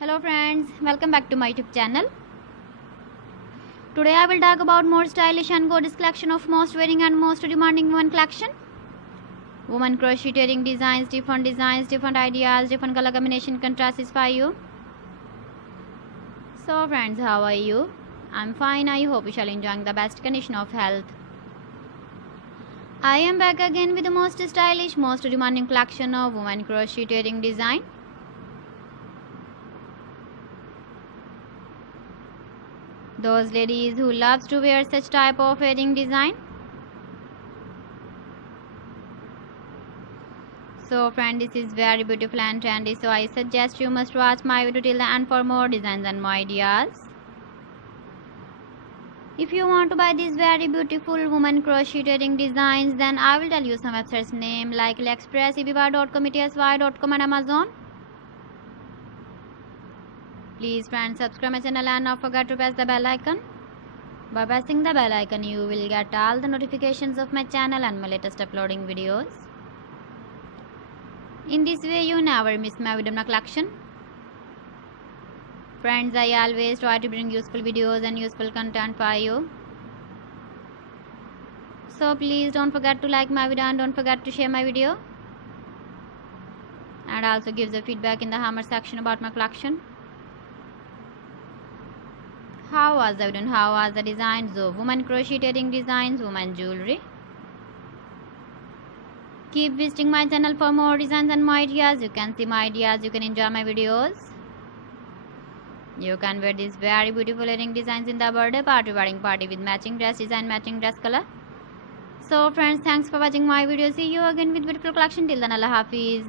Hello friends, welcome back to my YouTube channel. Today I will talk about more stylish and gorgeous collection of most wearing and most demanding women collection. Women crocheting designs, different ideas, different color combination contrasts for you. So friends, how are you? I'm fine. I hope you shall enjoying the best condition of health. I am back again with the most stylish, most demanding collection of women crocheting design. Those ladies who loves to wear such type of wedding design. So friend, this is very beautiful and trendy, so I suggest you must watch my video till the end for more designs and more ideas. If you want to buy these very beautiful woman crocheting designs, then I will tell you some websites name like AliExpress, eBay.com, ETSY.com and Amazon. Please friends, subscribe my channel and not forget to press the bell icon. By pressing the bell icon, you will get all the notifications of my channel and my latest uploading videos. In this way, you never miss my video collection. Friends, I always try to bring useful videos and useful content for you. So please don't forget to like my video and don't forget to share my video. And also give the feedback in the comment section about my collection. How was the video? How was the designs of women crocheting designs, women jewelry? Keep visiting my channel for more designs and more ideas. You can see my ideas, you can enjoy my videos. You can wear these very beautiful earring designs in the birthday party, wedding party with matching dress design, matching dress color. So friends, thanks for watching my video. See you again with beautiful collection. Till then, Allah Hafiz.